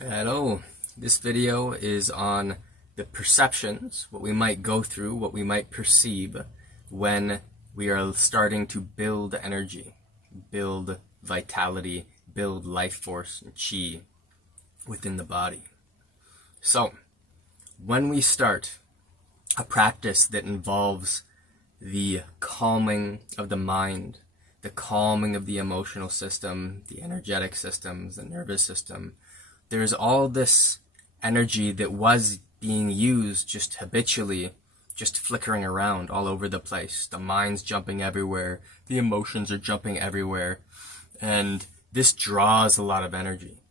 Hello, this video is on the perceptions, what we might go through, what we might perceive when we are starting to build energy, build vitality, build life force and chi within the body. So, when we start a practice that involves the calming of the mind, the calming of the emotional system, the energetic systems, the nervous system, there's all this energy that was being used just habitually, just flickering around all over the place. The mind's jumping everywhere, the emotions are jumping everywhere, and this draws a lot of energy.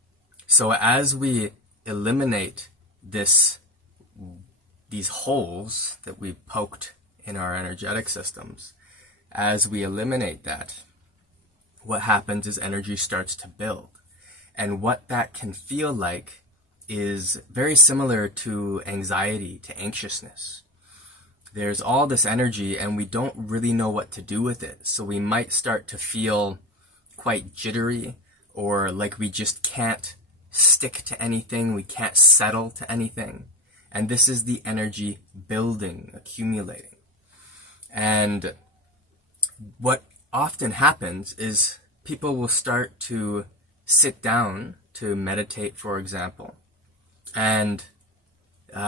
So as we eliminate these holes that we poked in our energetic systems, as we eliminate that, what happens is energy starts to build. And what that can feel like is very similar to anxiety, to anxiousness. There's all this energy and we don't really know what to do with it. So we might start to feel quite jittery, or like we just can't stick to anything, we can't settle to anything. And this is the energy building, accumulating. And what often happens is people will start to sit down to meditate, for example. And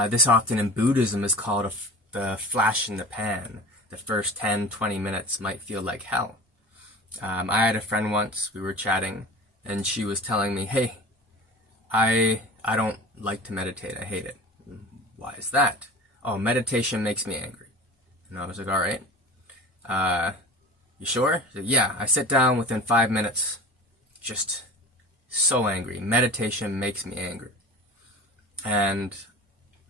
this often in Buddhism is called the flash in the pan. The first 10, 20 minutes might feel like hell. I had a friend once, we were chatting, and she was telling me, hey, I don't like to meditate, I hate it. Why is that? Oh, meditation makes me angry. And I was like, all right. You sure? She said, yeah, I sit down within 5 minutes, just so angry. Meditation makes me angry. And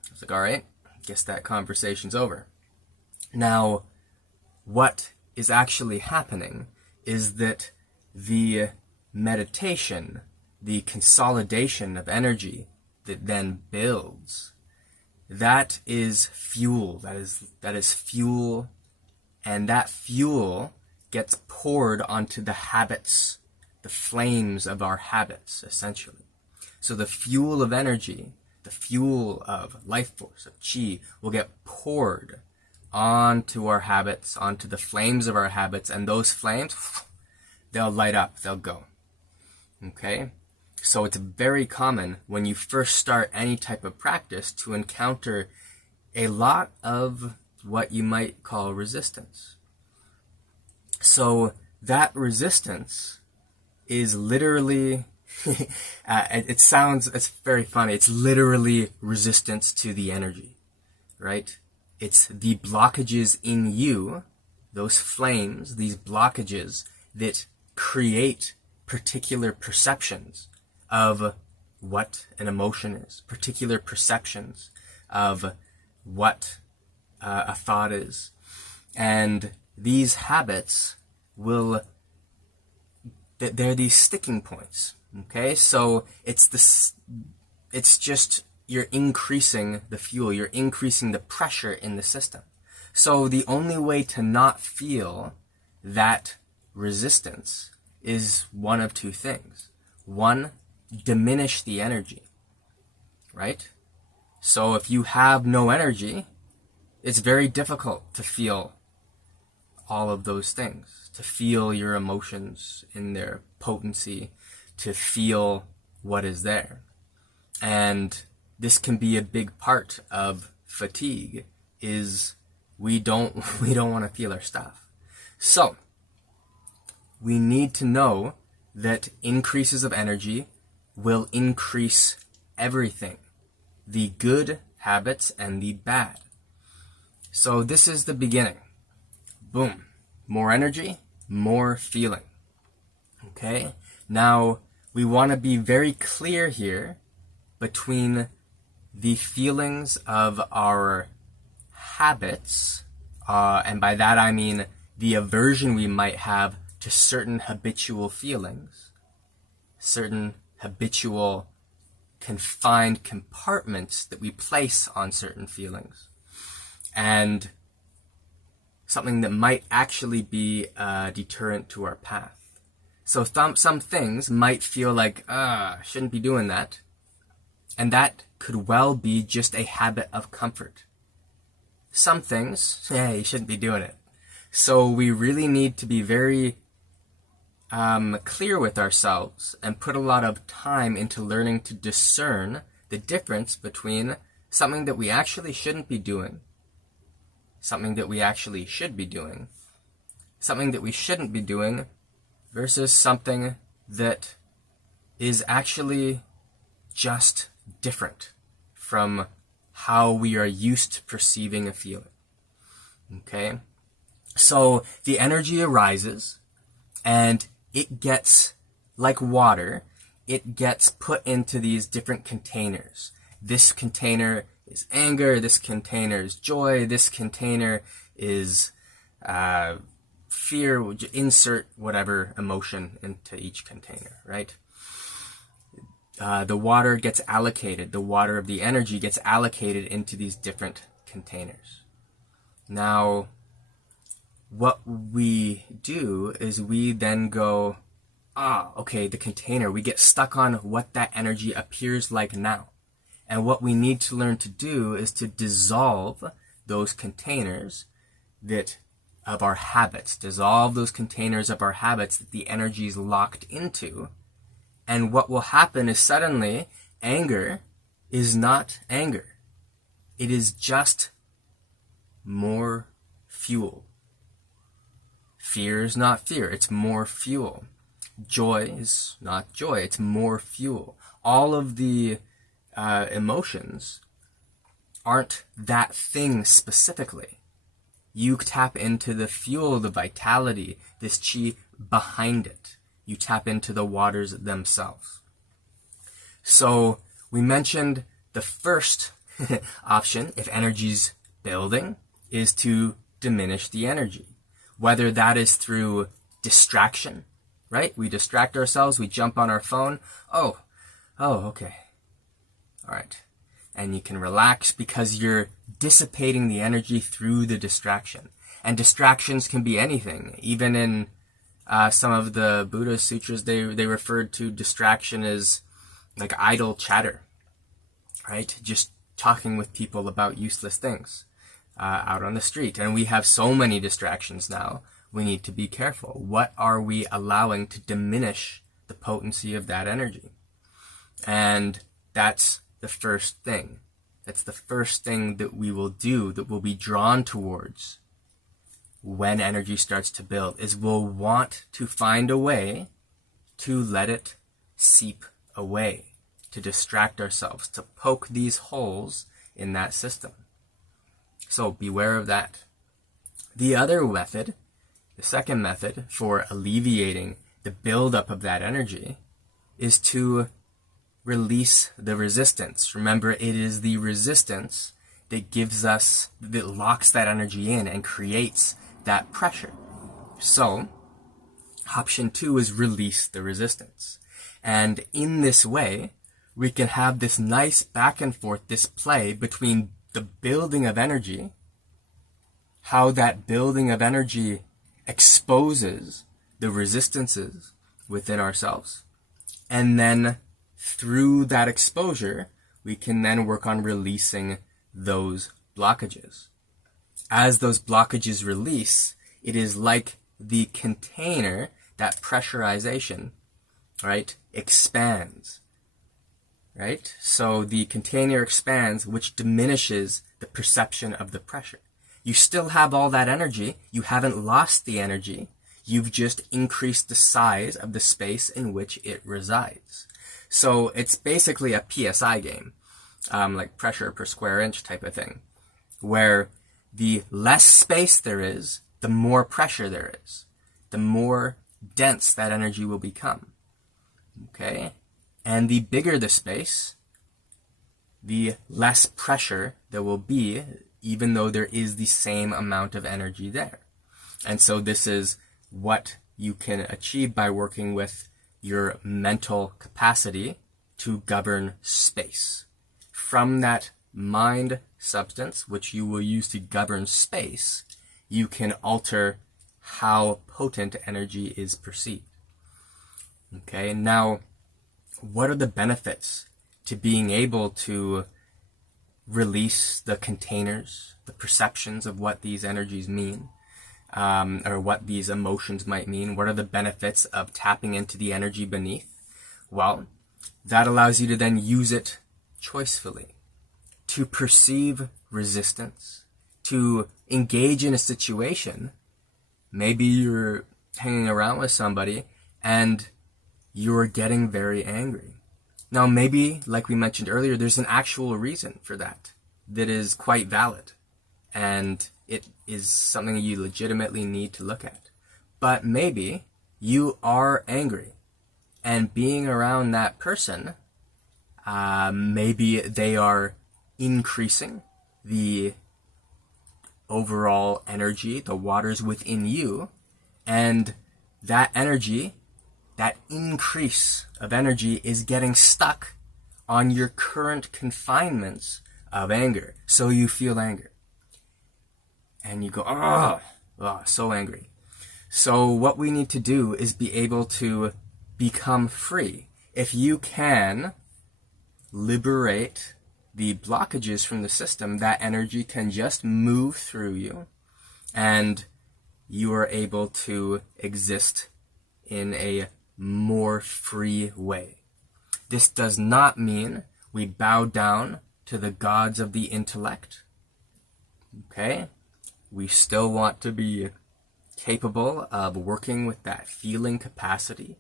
I was like, all right, guess that conversation's over. Now, what is actually happening is that the meditation, the consolidation of energy that then builds, that is fuel. That is fuel, and that fuel gets poured onto the habits, the flames of our habits, essentially. So the fuel of energy, the fuel of life force, of chi, will get poured onto our habits, onto the flames of our habits, and those flames, they'll light up, they'll go. Okay? So it's very common when you first start any type of practice to encounter a lot of what you might call resistance. So that resistance is literally, it's very funny, it's literally resistance to the energy, right? It's the blockages in you, those flames, these blockages that create particular perceptions of what an emotion is, particular perceptions of what a thought is. And these habits they're these sticking points, okay? So it's just, you're increasing the fuel, you're increasing the pressure in the system. So the only way to not feel that resistance is one of two things. One, diminish the energy, right? So if you have no energy, it's very difficult to feel all of those things, to feel your emotions in their potency, to feel what is there. And this can be a big part of fatigue, is we don't want to feel our stuff. So we need to know that increases of energy will increase everything, the good habits and the bad. So this is the beginning. Boom. More energy, more feeling. Okay? Now, we want to be very clear here between the feelings of our habits, and by that I mean the aversion we might have to certain habitual feelings, certain habitual confined compartments that we place on certain feelings, and something that might actually be a deterrent to our path. So some things might feel like, shouldn't be doing that. And that could well be just a habit of comfort. Some things, you shouldn't be doing it. So we really need to be very clear with ourselves and put a lot of time into learning to discern the difference between something that we actually shouldn't be doing, something that we actually should be doing, something that we shouldn't be doing, versus something that is actually just different from how we are used to perceiving a feeling. Okay? So the energy arises, and it gets, like water, it gets put into these different containers. This container is anger, this container is joy, this container is fear. Insert whatever emotion into each container, right? The water gets allocated, the water of the energy gets allocated into these different containers. Now, what we do is we then go, okay, the container, we get stuck on what that energy appears like now. And what we need to learn to do is to dissolve those containers of our habits, dissolve those containers of our habits that the energy is locked into. And what will happen is suddenly anger is not anger. It is just more fuel. Fear is not fear, it's more fuel. Joy is not joy, it's more fuel. All of the emotions aren't that thing specifically. You tap into the fuel, the vitality, this chi behind it. You tap into the waters themselves. So we mentioned the first option, if energy's building, is to diminish the energy. Whether that is through distraction, right? We distract ourselves, we jump on our phone. Oh, okay. All right. And you can relax because you're dissipating the energy through the distraction. And distractions can be anything. Even in some of the Buddha sutras, they referred to distraction as like idle chatter, right? Just talking with people about useless things out on the street. And we have so many distractions now. We need to be careful. What are we allowing to diminish the potency of that energy? And that's the first thing. That's the first thing that we will do, that we'll be drawn towards when energy starts to build, is we'll want to find a way to let it seep away, to distract ourselves, to poke these holes in that system. So beware of that. The other method, the second method for alleviating the buildup of that energy, is to release the resistance. Remember, it is the resistance that that locks that energy in and creates that pressure. So, option 2 is release the resistance. And in this way, we can have this nice back and forth, this play between the building of energy, how that building of energy exposes the resistances within ourselves, and then through that exposure, we can then work on releasing those blockages. As those blockages release, it is like the container, that pressurization, right, expands, right? So the container expands, which diminishes the perception of the pressure. You still have all that energy. You haven't lost the energy. You've just increased the size of the space in which it resides. So it's basically a PSI game, like pressure per square inch type of thing, where the less space there is, the more pressure there is, the more dense that energy will become. Okay? And the bigger the space, the less pressure there will be, even though there is the same amount of energy there. And so this is what you can achieve by working with your mental capacity to govern space. From that mind substance, which you will use to govern space, you can alter how potent energy is perceived. Okay, now, what are the benefits to being able to release the containers, the perceptions of what these energies mean, or what these emotions might mean. What are the benefits of tapping into the energy beneath? Well, that allows you to then use it choicefully, to perceive resistance, to engage in a situation. Maybe you're hanging around with somebody and you're getting very angry. Now, maybe, like we mentioned earlier, there's an actual reason for that is quite valid, and it is something you legitimately need to look at. But maybe you are angry, and being around that person, maybe they are increasing the overall energy, the waters within you, and that energy, that increase of energy is getting stuck on your current confinements of anger. So you feel anger. And you go, oh, so angry. So what we need to do is be able to become free. If you can liberate the blockages from the system, that energy can just move through you, and you are able to exist in a more free way. This does not mean we bow down to the gods of the intellect. Okay? We still want to be capable of working with that feeling capacity.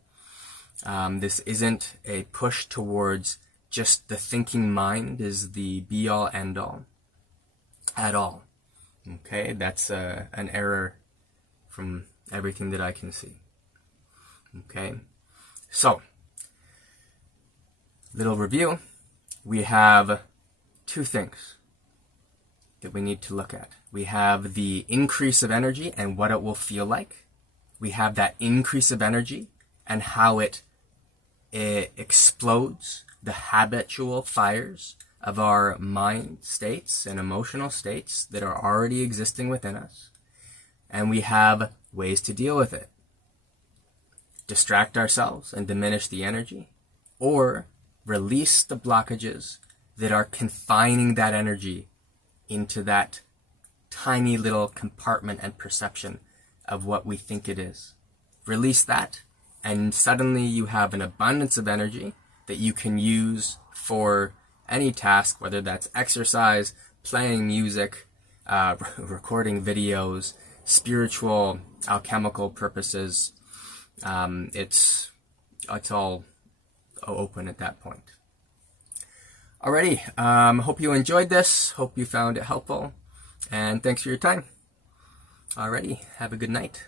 This isn't a push towards just the thinking mind is the be-all, end-all at all. Okay? That's an error from everything that I can see. Okay, so, little review. We have two things that we need to look at. We have the increase of energy and what it will feel like. We have that increase of energy and how it explodes the habitual fires of our mind states and emotional states that are already existing within us. And we have ways to deal with it. Distract ourselves and diminish the energy, or release the blockages that are confining that energy into that tiny little compartment and perception of what we think it is. Release that, and suddenly you have an abundance of energy that you can use for any task, whether that's exercise, playing music, recording videos, spiritual, alchemical purposes. It's all open at that point. Alrighty, hope you enjoyed this. Hope you found it helpful. And thanks for your time. Alrighty, have a good night.